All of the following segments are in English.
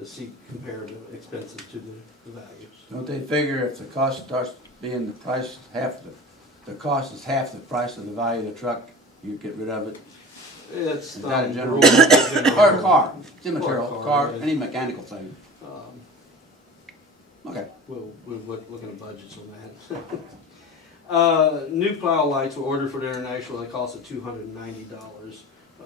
to see comparative expenses to the values. Don't they figure if the cost starts being the price, the cost is half the price of the value of the truck, you get rid of it? It's Is that a general? general Or a car, it's Or a immaterial, car, yeah. any mechanical thing. Um, Okay. We'll look at budgets on that. New plow lights were ordered for the international at a cost of $290.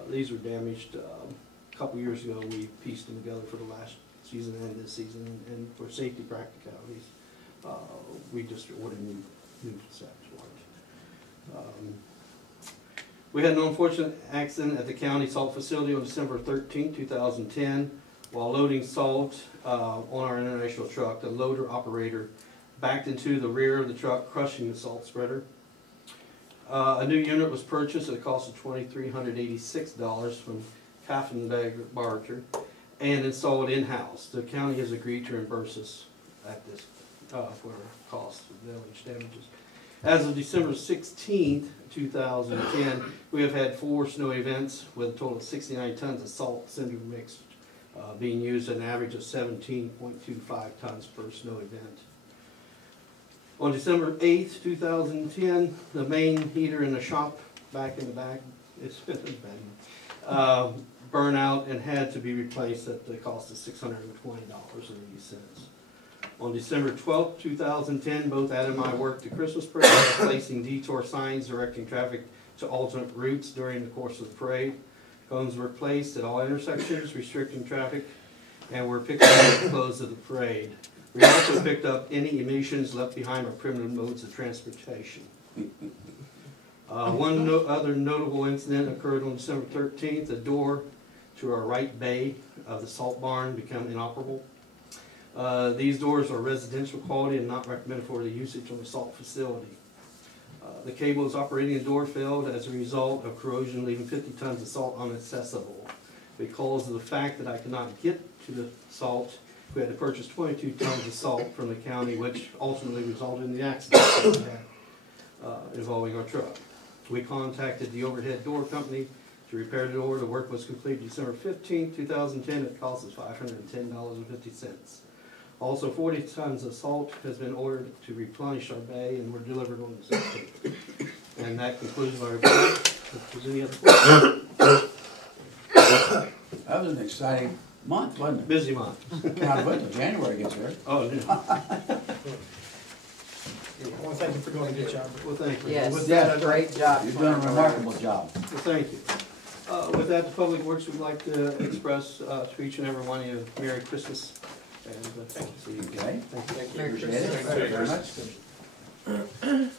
These were damaged a couple years ago. We pieced them together for the last season and this season, and for safety practicalities, we just ordered new sets for it. We had an unfortunate accident at the county salt facility on December 13, 2010. While loading salt on our international truck, the loader operator backed into the rear of the truck, crushing the salt spreader. A new unit was purchased at a cost of $2,386 from Kaffenberg Barger and installed in-house. The county has agreed to reimburse us at this for costs of damages. As of December 16th, 2010, we have had 4 snow events with a total of 69 tons of salt cinder mix being used at an average of 17.25 tons per snow event. On December 8th, 2010, the main heater in the shop back in the back, it's been burned out and had to be replaced at the cost of $620.80. On December 12th, 2010, both Adam and I worked the Christmas parade, placing detour signs directing traffic to alternate routes during the course of the parade. Cones were placed at all intersections, restricting traffic, and were picked up at the close of the parade. We also picked up any emissions left behind by primitive modes of transportation. One other notable incident occurred on December 13th. The door to our right bay of the salt barn became inoperable. These doors are residential quality and not recommended for the usage on the salt facility. The cables operating the door failed as a result of corrosion, leaving 50 tons of salt unaccessible. Because of the fact that I could not get to the salt, we had to purchase 22 tons of salt from the county, which ultimately resulted in the accident involving our truck. We contacted the overhead door company to repair the door. The work was completed December 15, 2010. It cost us $510.50. Also, 40 tons of salt has been ordered to replenish our bay, and were delivered on the 16th. And that concludes my report. If there's any other questions. That was an exciting month, wasn't it? Busy month. Can't wait till January gets here. Oh, yeah. I want to thank you for doing a good job. Well, thank you. Yes, With yes, that, great job. You've done a remarkable job. Well, thank you. With that, the Public Works would like to express to each and every one of you Merry Christmas. And thank you. Okay. Thank you. Appreciate it very much.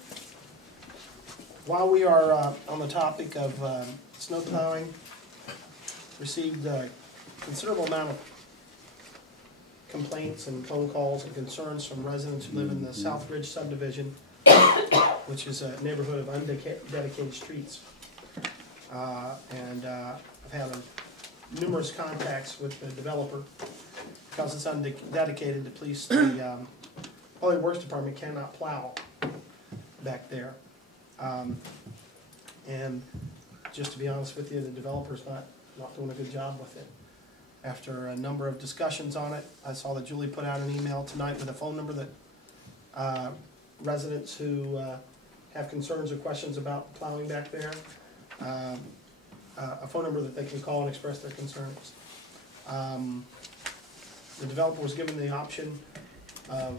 While we are on the topic of snow plowing, received a considerable amount of complaints and phone calls and concerns from residents who live in the South Ridge subdivision, which is a neighborhood of undedicated streets. I've had numerous contacts with the developer because it's undedicated. The police, the Public Works Department cannot plow back there. And just to be honest with you, the developer's not doing a good job with it. After a number of discussions on it, I saw that Julie put out an email tonight with a phone number that residents who have concerns or questions about plowing back there, a phone number that they can call and express their concerns. The developer was given the option of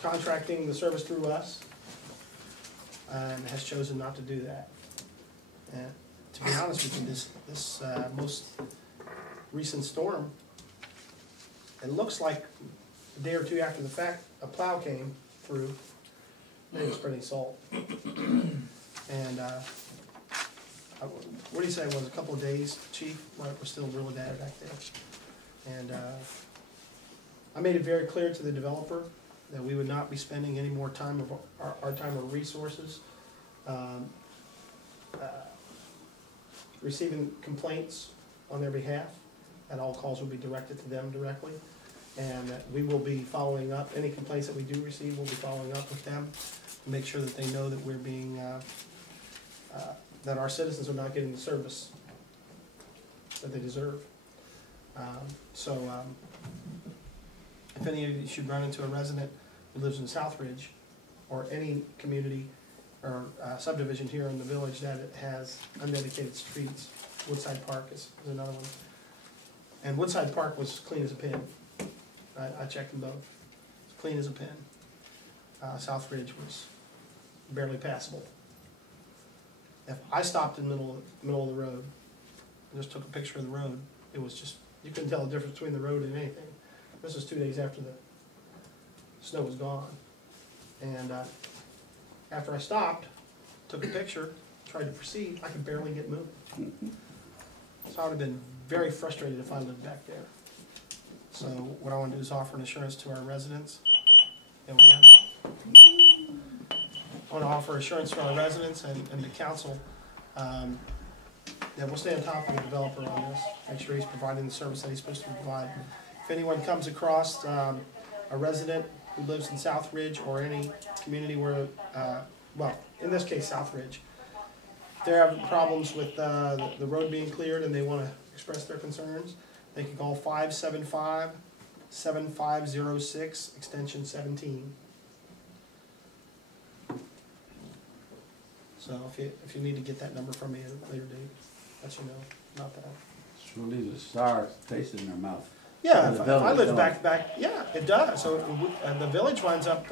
contracting the service through us and has chosen not to do that. And to be honest with you, this most recent storm, it looks like a day or two after the fact, a plow came through and it was spreading salt. And what do you say it was, a couple of days, Chief, when it was still really bad back there. And I made it very clear to the developer that we would not be spending any more time of our time or resources receiving complaints on their behalf, and all calls will be directed to them directly. And we will be following up. Any complaints that we do receive, we'll be following up with them to make sure that they know that we're being, that our citizens are not getting the service that they deserve. if any of you should run into a resident who lives in Southridge, or any community or subdivision here in the village that it has undedicated streets, Woodside Park is another one. And Woodside Park was clean as a pin. I checked them both. It's clean as a pin. Southridge was barely passable. If I stopped in the middle of the road and just took a picture of the road, it was just, you couldn't tell the difference between the road and anything. This was 2 days after the snow was gone. And after I stopped, took a picture, tried to proceed, I could barely get moving. So I would have been very frustrated if I lived back there. So what I want to do is offer an assurance to our residents. And we have. I want to offer assurance to our residents and the council that we'll stay on top of the developer on this, make sure he's providing the service that he's supposed to provide. If anyone comes across a resident who lives in Southridge or any community where, well, in this case, Southridge, they're having problems with the road being cleared and they want to express their concerns, they can call 575-7506, extension 17. So if you need to get that number from me at a later date, let you know about that. Sure leaves a sour taste in their mouth. Yeah, The if I village, lived don't back, yeah, it does. So the village winds up,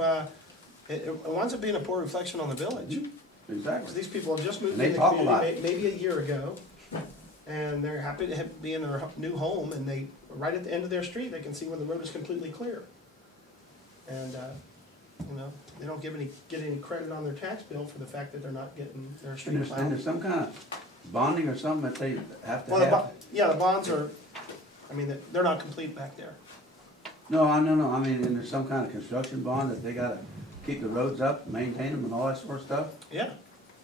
it winds up being a poor reflection on the village. Because Exactly. these people have just moved And they in the talk a lot. community maybe a year ago, and they're happy to be in their new home, and they, right at the end of their street, they can see where the road is completely clear. And, you know, they don't get any credit on their tax bill for the fact that they're not getting their street And plowed. there's some kind of bonding or something that they have to Well, have. yeah, the bonds are, I mean, they're not complete back there. No, I mean, and there's some kind of construction bond that they gotta keep the roads up, maintain them and all that sort of stuff. Yeah,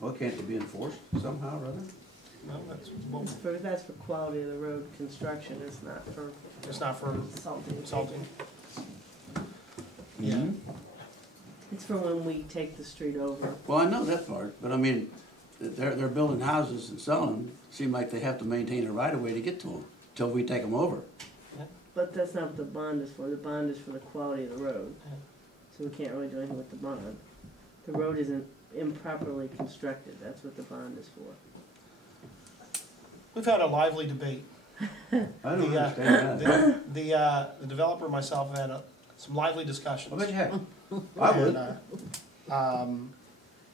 Well, can't it be enforced somehow or other? no, That's for quality of the road construction, it's not for it's not for salting. consulting. Yeah. Mhm. It's for when we take the street over. Well, I know that part, but I mean, they're building houses and selling them. Seem like they have to maintain a right of way to get to them, till we take them over. But that's not what the bond is for, the bond is for the quality of the road. Yeah. So we can't really do anything with the bond. The road isn't improperly constructed, that's what the bond is for. We've had a lively debate. I don't understand that. The developer and myself have had some lively discussions. I bet you have. I would.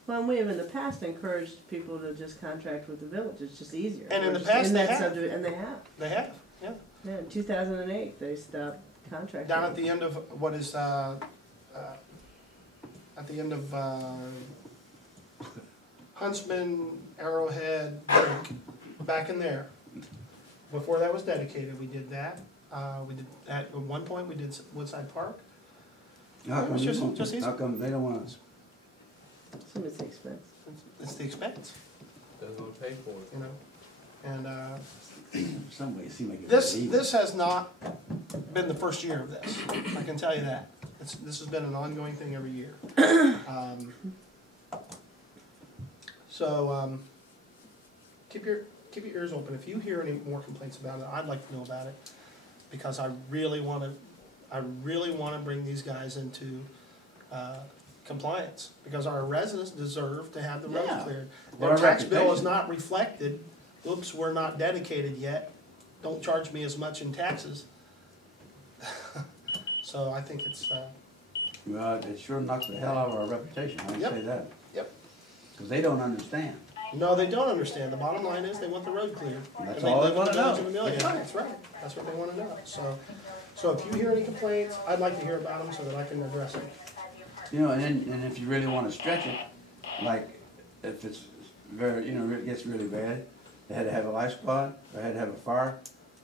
Well, and we have in the past encouraged people to just contract with the village, it's just easier. And in We're the just past in they that have. And they have. They have, yeah. Yeah, in 2008, they stopped contracting. Down at the end of what is, at the end of Huntsman, Arrowhead, Drake, back in there. Before that was dedicated, we did that. We did, at one point, we did Woodside Park. How come It's you just- won't- just easy. how come they don't want us? Some it's the expense. It's the expense, Doesn't want to pay for it. you know? And Some way it seems like it's this illegal. this has not been the first year of this. I can tell you that. This has been an ongoing thing every year. Keep your ears open. If you hear any more complaints about it, I'd like to know about it, because I really want to bring these guys into compliance, because our residents deserve to have the roads Yeah. cleared. Well, Their our tax bill is reputation. not reflected. Oops, we're not dedicated yet. Don't charge me as much in taxes. So I think it's, Well, it sure knocks the hell out of our reputation, I can Yep. say that. Yep. Because they don't understand. no, they don't understand. The bottom line is they want the road cleared. That's And they all they live in wanna the village know. of Amelia. That's right. That's right. That's what they wanna know. So if you hear any complaints, I'd like to hear about them so that I can address them. You know, and if you really want to stretch it, like if it's very, it gets really bad, they had to have a life squad, or had to have a fire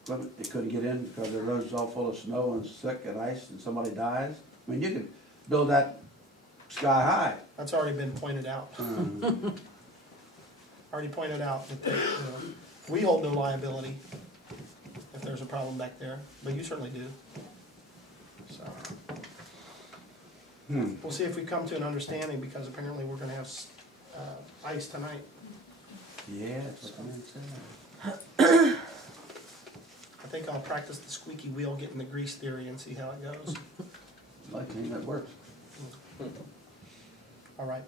equipment, they couldn't get in because their roads all full of snow and slick and ice and somebody dies. I mean, you could build that sky high. That's already been pointed out. Already pointed out that we hold no liability if there's a problem back there, but you certainly do. So we'll see if we come to an understanding, because apparently we're gonna have ice tonight. Yeah, that's what I'm saying. I think I'll practice the squeaky wheel, getting the grease theory and see how it goes. Like anything that works. All right.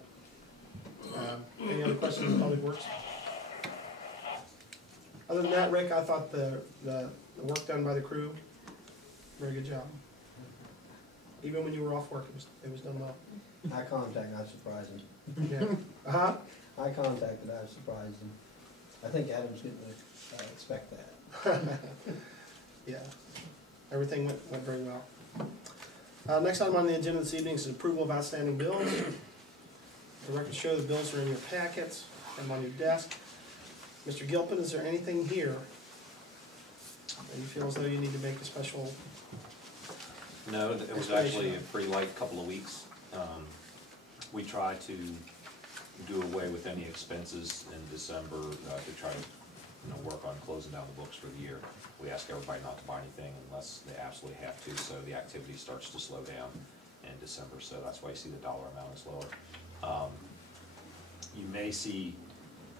Any other questions on Public Works? Other than that, Rick, I thought the work done by the crew, very good job. Even when you were off work, it was done well. Eye contact, I surprised him. Yeah. Uh-huh. Eye contact, I surprised him. I think Adam's getting to expect that. Yeah, everything went very well. Next item on the agenda this evening is approval of outstanding bills. The records show the bills are in your packets and on your desk. Mr. Gilpin, is there anything here that you feel as though you need to make a special? No, it was actually a pretty light couple of weeks. We tried to do away with any expenses in December to try to work on closing down the books for the year. We ask everybody not to buy anything unless they absolutely have to, so the activity starts to slow down in December, so that's why you see the dollar amount is lower. You may see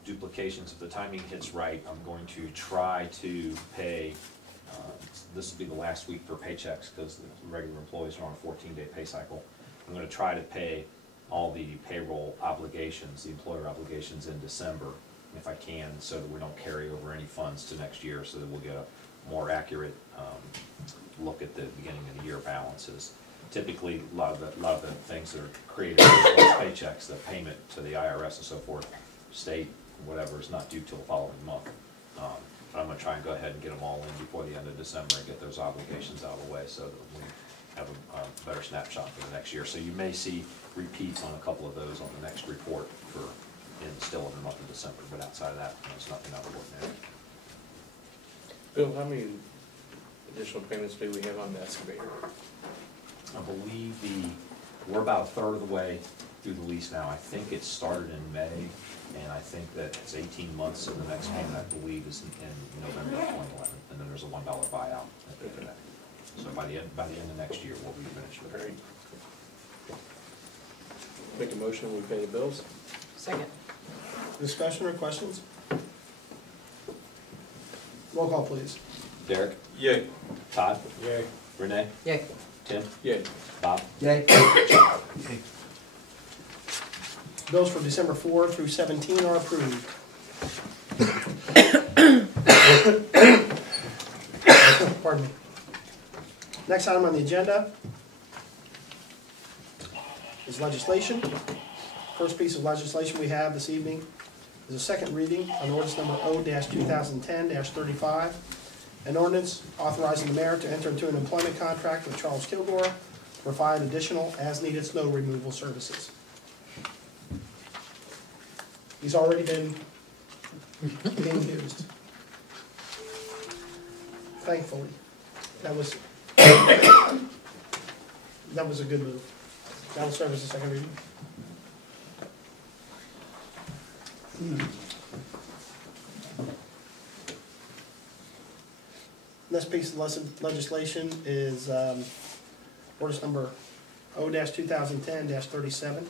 duplications. If the timing hits right, I'm going to try to pay, this will be the last week for paychecks because the regular employees are on a 14-day pay cycle. I'm going to try to pay all the payroll obligations, the employer obligations in December, if I can, so that we don't carry over any funds to next year, so that we'll get a more accurate look at the beginning of the year balances. Typically, a lot of the things that are created as paychecks, the payment to the IRS and so forth, state, whatever, is not due till the following month. But I'm going to try and go ahead and get them all in before the end of December and get those obligations out of the way so that we have a better snapshot for the next year. So you may see repeats on a couple of those on the next report still in the month of December, but outside of that, there's nothing out of ordinary. Bill, how many additional payments do we have on the excavator? I believe we're about a third of the way through the lease now. I think it started in May, and I think that it's 18 months, so the next payment, I believe, is in November of 2011, and then there's a $1 buyout at the end of that. So by the end of next year, we'll be finished with it. Make a motion, we pay the bills? Second. Discussion or questions? Roll call, please. Derek? Yay. Todd? Yay. Renee? Yay. Tim? Yay. Bob? Yay. Bills for December 4 through 17 are approved. Pardon me. Next item on the agenda is legislation. First piece of legislation we have this evening is a second reading on ordinance number O-2010-35, an ordinance authorizing the mayor to enter into an employment contract with Charles Kilgore to provide additional as-needed snow removal services. He's already been being used. Thankfully. That was a good move. That will serve as a second reading. This piece of legislation is ordinance number O-2010-37.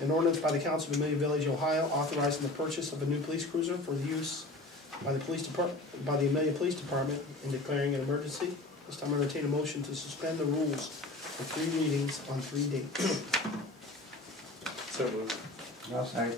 An ordinance by the Council of Amelia Village, Ohio, authorizing the purchase of a new police cruiser for the use by the Amelia Police Department and declaring an emergency. This time I entertain a motion to suspend the rules for 3 readings on 3 dates. So moved. I'll second.